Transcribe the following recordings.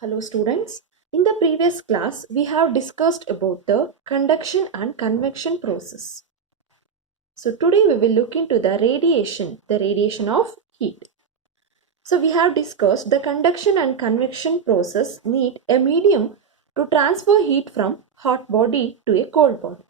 Hello students. In the previous class, we have discussed about the conduction and convection process. So today we will look into the radiation of heat. So we have discussed the conduction and convection process need a medium to transfer heat from hot body to a cold body.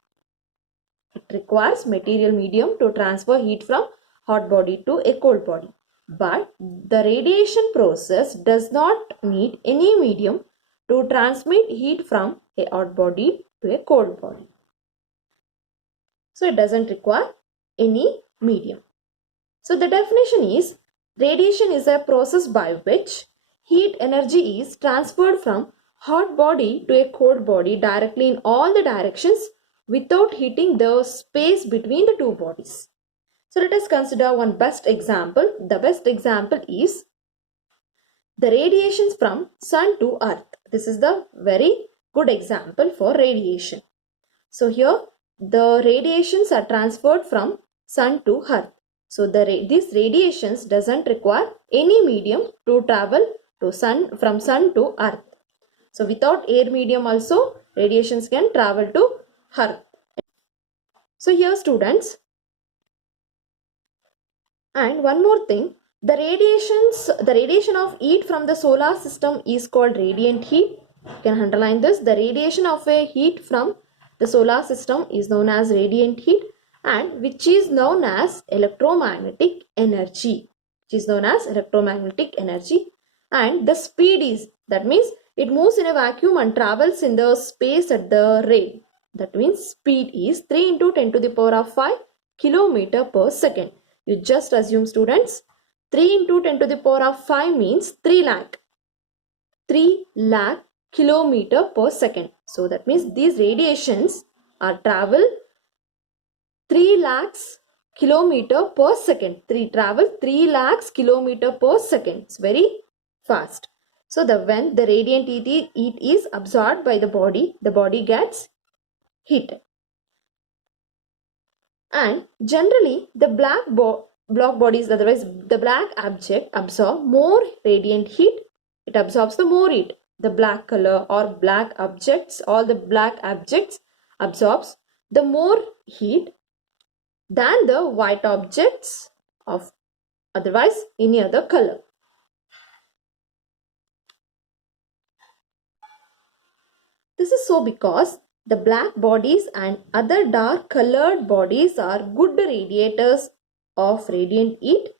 It requires material medium to transfer heat from hot body to a cold body. But the radiation process does not need any medium to transmit heat from a hot body to a cold body. So it doesn't require any medium. So the definition is radiation is a process by which heat energy is transferred from hot body to a cold body directly in all the directions without hitting the space between the two bodies. So let us consider one best example. The best example is the radiations from sun to earth. This is the very good example for radiation. So here the radiations are transferred from sun to earth. So these radiations doesn't require any medium to travel to from sun to earth. So without air medium also radiations can travel to earth. So here students, and one more thing, the radiation of heat from the solar system is called radiant heat. You can underline this. The radiation of a heat from the solar system is known as radiant heat, and which is known as electromagnetic energy. And the speed is, that means it moves in a vacuum and travels in the space at the rate. That means speed is 3 into 10 to the power of 5 kilometer per second. You just assume students, 3 into 10 to the power of 5 means 3 lakh kilometer per second. So that means these radiations are travel 3 lakhs kilometer per second. 3 lakhs kilometer per second. It's very fast. So when the radiant heat is absorbed by the body gets heated. And generally the black bodies, otherwise the black object, absorb more radiant heat. It absorbs the more heat. The black color or black objects, all the black objects absorbs the more heat than the white objects of otherwise any other color. This is so because the black bodies and other dark colored bodies are good radiators of radiant heat,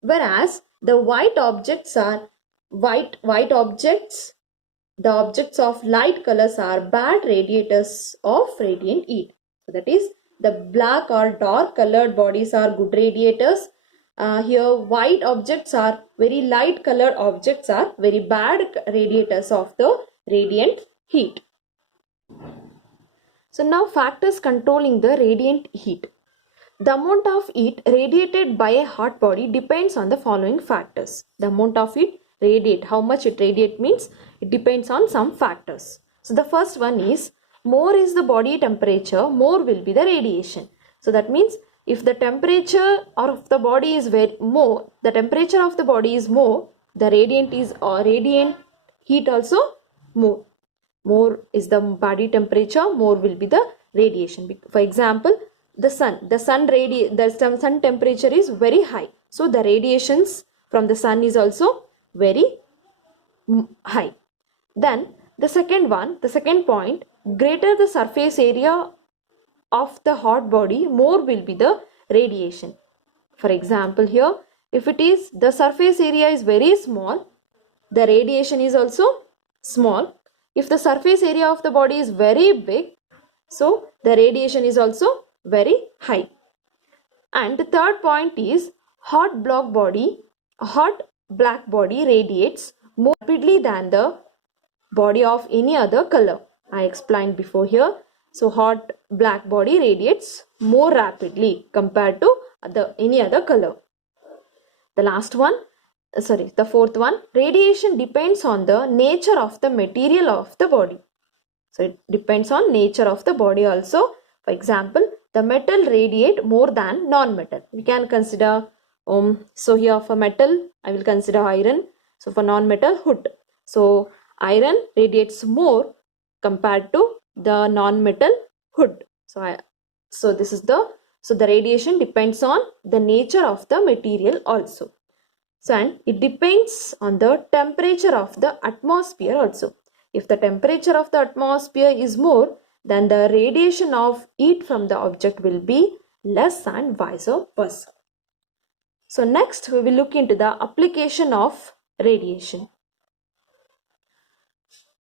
whereas the white objects are the objects of light colors are bad radiators of radiant heat. So that is, the black or dark colored bodies are good radiators. Here white objects are very light colored objects are very bad radiators of the radiant heat. So now factors controlling the radiant heat. The amount of heat radiated by a hot body depends on the following factors. The amount of heat radiate, how much it radiate means it depends on some factors. So the first one is, more is the body temperature, more will be the radiation. So that means if the temperature of the body is more, the temperature of the body is more, the radiant heat also more. More is the body temperature, more will be the radiation. For example, the sun temperature is very high. So the radiations from the sun is also very high. Then the second point, greater the surface area of the hot body, more will be the radiation. For example, here, if it is the surface area is very small, the radiation is also small. If the surface area of the body is very big, so the radiation is also very high. And the third point is, hot black body radiates more rapidly than the body of any other color. I explained before here. So hot black body radiates more rapidly compared to any other color. The fourth one, radiation depends on the nature of the material of the body. So it depends on nature of the body also. For example, the metal radiate more than non-metal. We can consider, so here for metal, I will consider iron. So for non-metal, wood. So iron radiates more compared to the non-metal hood. So the radiation depends on the nature of the material also. So and it depends on the temperature of the atmosphere also. If the temperature of the atmosphere is more, then the radiation of heat from the object will be less and vice versa. So next we will look into the application of radiation.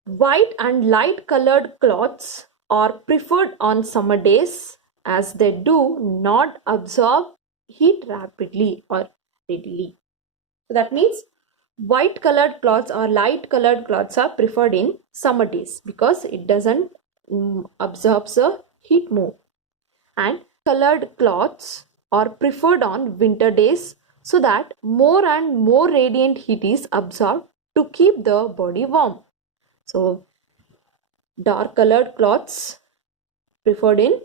White and light colored cloths are preferred on summer days as they do not absorb heat rapidly or readily. So that means white colored cloths or light colored cloths are preferred in summer days because it doesn't absorb the heat more. And colored cloths are preferred on winter days so that more and more radiant heat is absorbed to keep the body warm. So dark colored cloths preferred in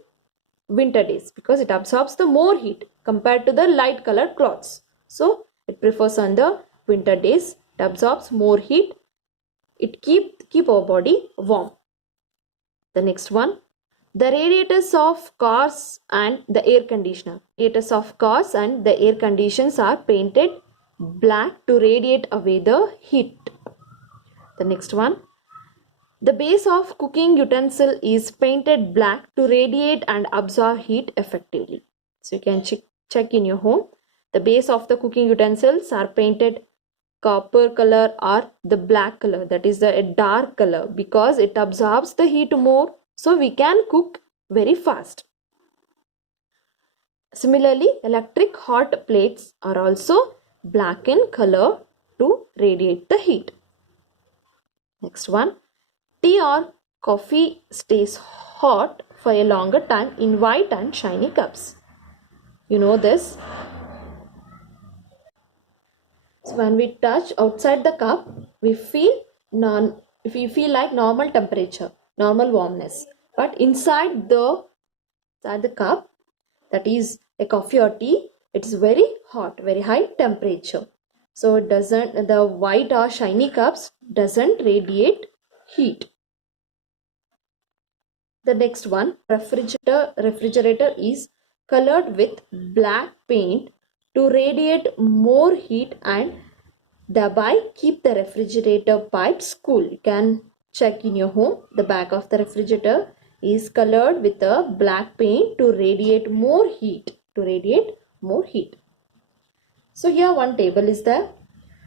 winter days because it absorbs the more heat compared to the light colored cloths. So it prefers on the winter days. It absorbs more heat. It keep our body warm. The next one, the radiators of cars and the air conditioner. Radiators of cars and the air conditions are painted black to radiate away the heat. The next one, the base of cooking utensil is painted black to radiate and absorb heat effectively. So you can check in your home. The base of the cooking utensils are painted copper color or the black color, that is a dark color, because it absorbs the heat more, so we can cook very fast. Similarly, electric hot plates are also black in color to radiate the heat. Next one, tea or coffee stays hot for a longer time in white and shiny cups. You know this. So when we touch outside the cup, we feel like normal temperature, normal warmness. But inside the cup, that is a coffee or tea, it is very hot, very high temperature. So the white or shiny cups doesn't radiate heat. The next one, refrigerator is colored with black paint to radiate more heat and thereby keep the refrigerator pipes cool. You can check in your home. The back of the refrigerator is colored with a black paint to radiate more heat. So here one table is there.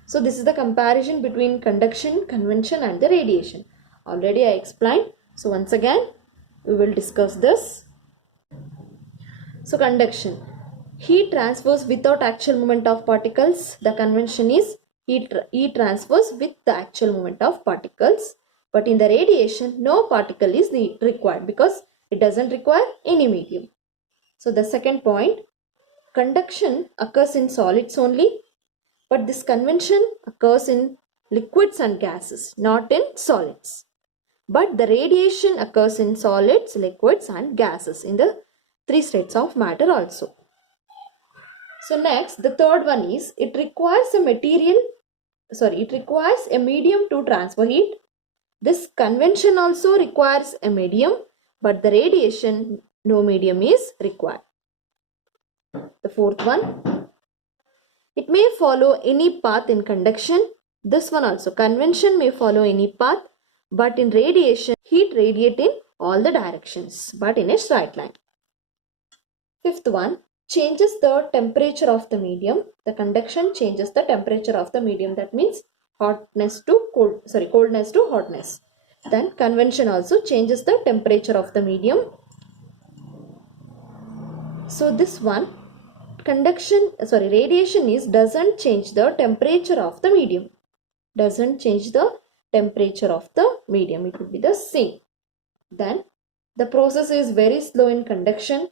So this is the comparison between conduction, convection and the radiation. Already I explained. So once again we will discuss this. So conduction. Heat transfers without actual movement of particles. The convention is heat transfers with the actual movement of particles. But in the radiation, no particle is required because it doesn't require any medium. So the second point, conduction occurs in solids only, but this convention occurs in liquids and gases, not in solids. But the radiation occurs in solids, liquids and gases, in the three states of matter also. So next, the third one is it requires a medium to transfer heat. This convention also requires a medium, but the radiation, no medium is required. The fourth one, it may follow any path in conduction. This one also, convention may follow any path, but in radiation, heat radiate in all the directions, but in a straight line. Fifth one, changes the temperature of the medium. The conduction changes the temperature of the medium. That means coldness to hotness. Then convention also changes the temperature of the medium. So this one, radiation doesn't change the temperature of the medium. Doesn't change the temperature of the medium. It will be the same. Then the process is very slow in conduction.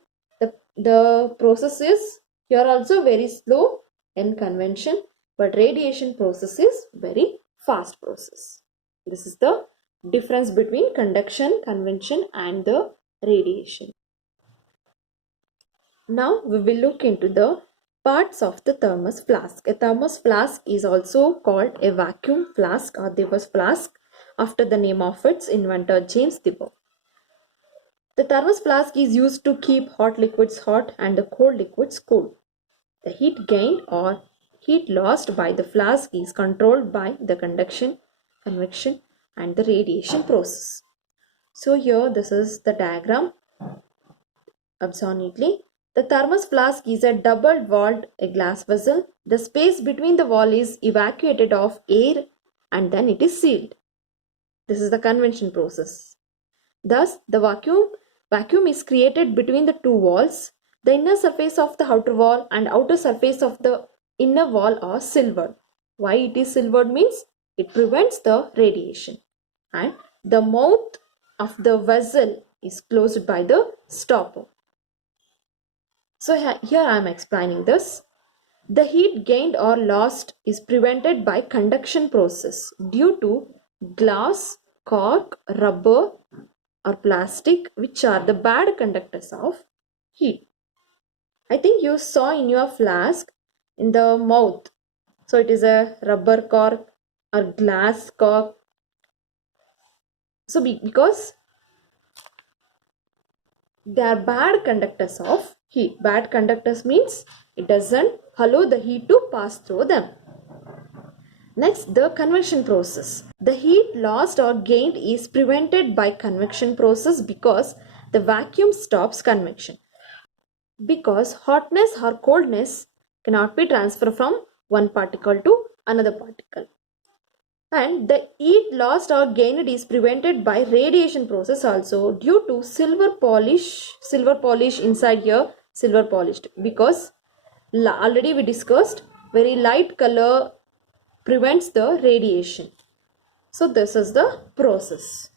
The process is here also very slow in convention, but radiation process is very fast process. This is the difference between conduction, convention and the radiation. Now we will look into the parts of the thermos flask. A thermos flask is also called a vacuum flask or Dewas flask. after the name of its inventor James Tibor. The thermos flask is used to keep hot liquids hot and the cold liquids cool. The heat gained or heat lost by the flask is controlled by the conduction, convection and the radiation process. So here this is the diagram. Observe neatly. The thermos flask is a double-walled glass vessel. The space between the wall is evacuated of air and then it is sealed. This is the convection process. Thus, the vacuum is created between the two walls. The inner surface of the outer wall and outer surface of the inner wall are silvered. Why it is silvered means it prevents the radiation. And the mouth of the vessel is closed by the stopper. So here I am explaining this. The heat gained or lost is prevented by conduction process due to glass, cork, rubber or plastic, which are the bad conductors of heat. I think you saw in your flask in the mouth. So it is a rubber cork or glass cork. So because they are bad conductors of heat. Bad conductors means it doesn't allow the heat to pass through them. Next, the convection process. The heat lost or gained is prevented by convection process because the vacuum stops convection. Because hotness or coldness cannot be transferred from one particle to another particle. And the heat lost or gained is prevented by radiation process also due to silver polish inside here, silver polished, because already we discussed very light color prevents the radiation. So this is the process.